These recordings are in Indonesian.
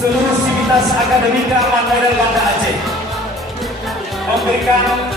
seluruh sivitas akademika Pandai dan Banda Aceh, memberikan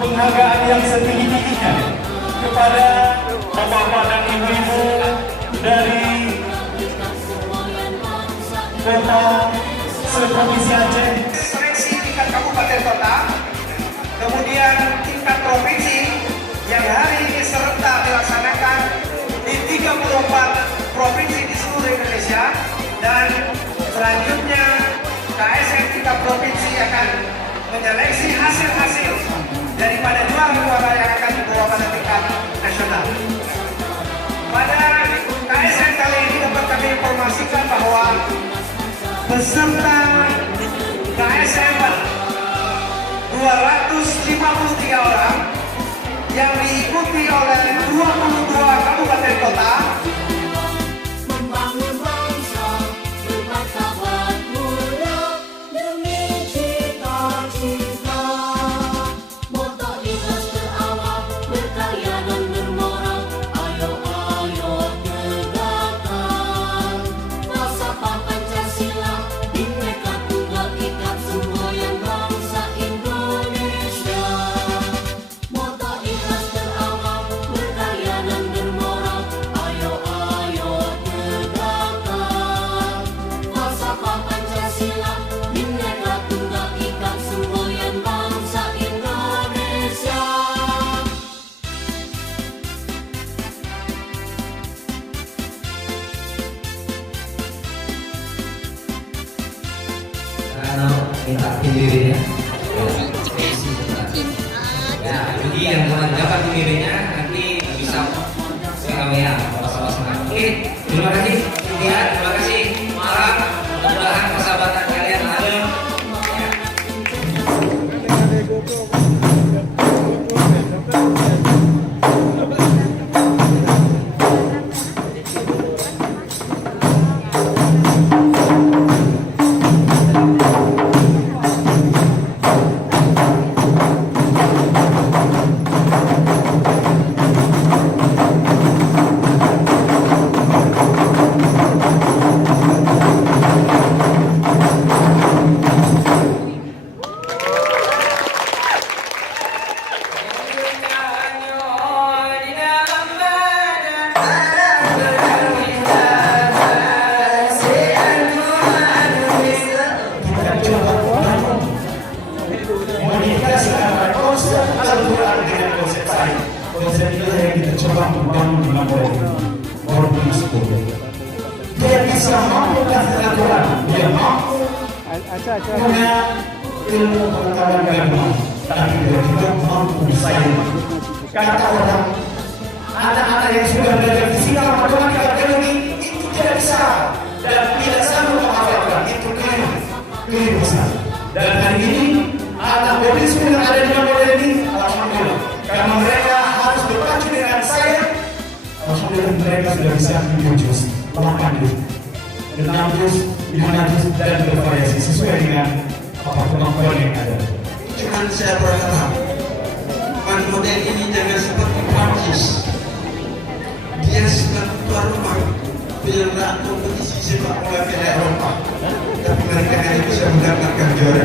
penghargaan yang setinggi-tingginya kepada bapak-bapak dan ibu-ibu dari kota seprovinsi Aceh, seleksi tingkat kabupaten kota, kemudian tingkat provinsi yang hari ini serentak dilaksanakan di 34 provinsi di seluruh Indonesia, dan selanjutnya KSN tingkat provinsi akan menyeleksi hasil-hasil daripada juara-juara yang akan dibawa pada tingkat nasional. Pada KSN kali ini dapat kami informasikan bahwa peserta KSN 253 orang yang diikuti oleh 22 kabupaten kota. Membangun bangsa bermartabat mulia demi cita-cita. Moto ikhlas berawal, berkarya dan bermoral. Ayo ayo tegakkan falsafah Pancasila, Bhinneka Tunggal Ika, semboyan bangsa Indonesia. Moto ikhlas berawal, berkarya dan bermoral. Ayo ayo tegakkan falsafah Pancasila, Bhinneka Tunggal Ika, semboyan bangsa Indonesia. Karena minta dirinya ya, bagi yang telah dapat dirinya nanti bisa ya sama-sama. Oke, terima kasih ya, terima kasih. Maaf, mudah-mudahan persahabatan kalian langgeng ya. modifikasikan konsep Al-Quran dengan konsep lain. Konsep inilah yang kita coba membangun di Forum 10. Dia bisa mampu Al-Quran, dia mampu punya ilmu pengetahuan agama, tapi dia juga mampu bersaing. Kata orang, anak-anak yang sudah belajar fisika, matematika, biologi itu tidak bisa dan tidak sanggup menghafalkan, itu keliru besar. Dan hari ini anak boarding school yang ada di Mandalika ini, alhamdulillah, karena mereka harus berpacu dengan saya, alhamdulillah mereka sudah bisa 7 juz, 8 juz, 6 juz, 5 juz, dan bervariasi sesuai dengan kemampuan yang ada. Cuman saya berharap model ini jangan seperti Prancis. Dia sedang keluar rumah bila kompetisi sepak bola Piala Eropa, tapi mereka hanya bisa mendapatkan juara.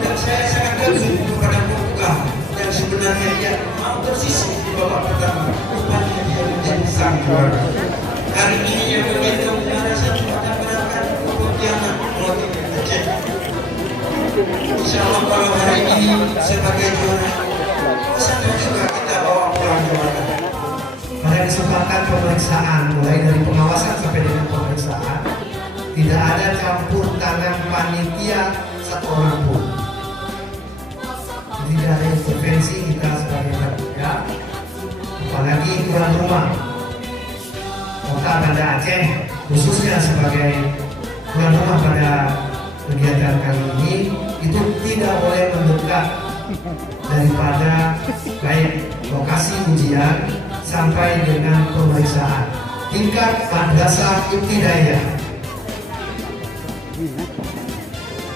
Dan saya sangat kagum kepada Portugal yang sebenarnya dia mau tersisih di babak pertama, rupanya dia menjadi sang juara. Hari ini yang menjadi juara satu akan berangkat ke Pontianak, mewakili Aceh. Insya Allah kalau hari ini sebagai juara, sama juga kita bawa pulang juara. Pada kesempatan pemeriksaan, mulai dari pengawasan sampai dengan pemeriksaan, tidak ada campur tangan panitia satu orang pun. Jadi tidak ada intervensi kita sebagai panitia, apalagi tuan rumah Kota Banda Aceh, khususnya sebagai tuan rumah pada kegiatan kali ini, itu tidak boleh mendekat daripada baik lokasi ujian sampai dengan pemeriksaan tingkat madrasah ibtidaiyah.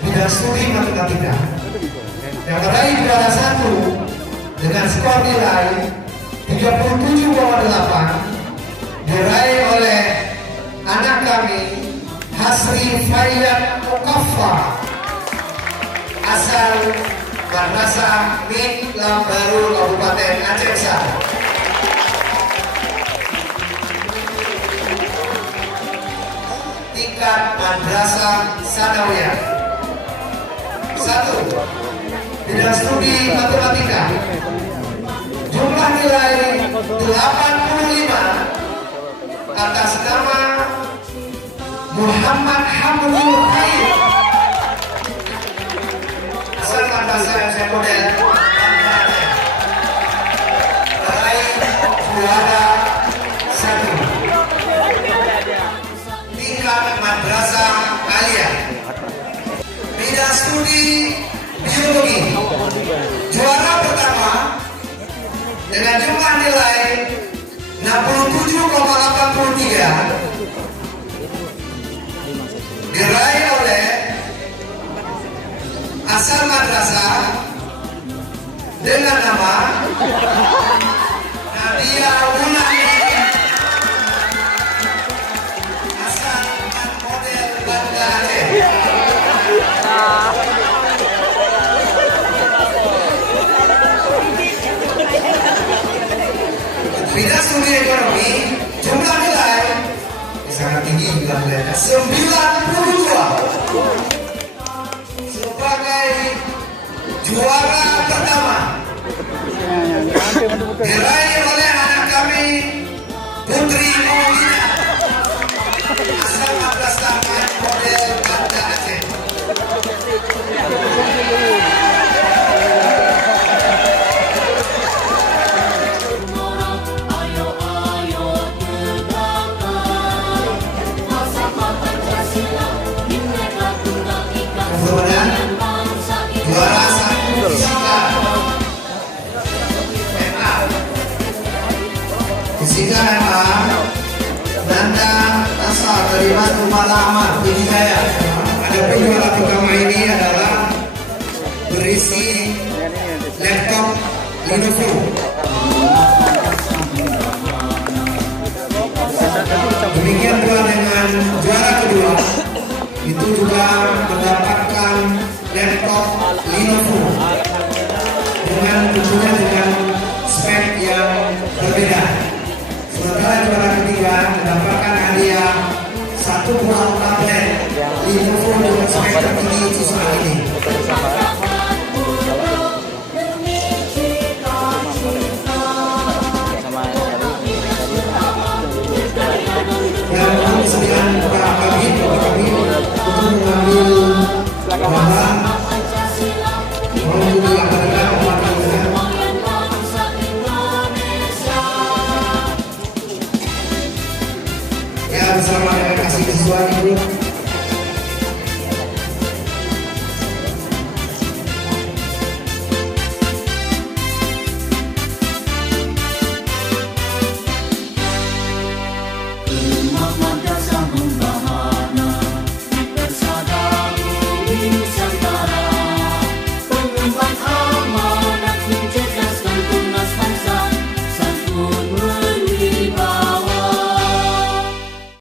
Bidang studi matematika yang meraih juara 1 dengan skor nilai 37,8 diraih oleh anak kami Hasri Fayyad Mukafa asal Madrasah Min Lambaru Kabupaten Aceh Besar. Tingkat Madrasah Sanawiyah. 1. Bidang studi matematika. Jumlah nilai 85 atas nama Muhammad Hamdul Khair asal Madrasah SMP Model meraih juara 1 tingkat Madrasah Aliyah. Bidang studi biologi, juara pertama dengan jumlah nilai 67,83 diraih oleh asal madrasah dengan nama Nadia Wulani asal model Banda Aceh. Bidang studi ekonomi, jumlah nilai sangat tinggi, 92 sebagai juara pertama diraih oleh anak kami Putri Maulina asal Madrasah Model Banda Aceh. Juara 1 Fisika MA Nanda asal dari Batu Malamat Pidijaya. Adapun juara pertama ini adalah berisi laptop Lenovo. Demikian pula dengan juara kedua itu juga mendapatkan laptop Lenovo dengan spek yang berbeda. Sementara juara ketiga mendapatkan hadiah 1 buah tablet Lenovo dengan spek tertinggi siswa ini.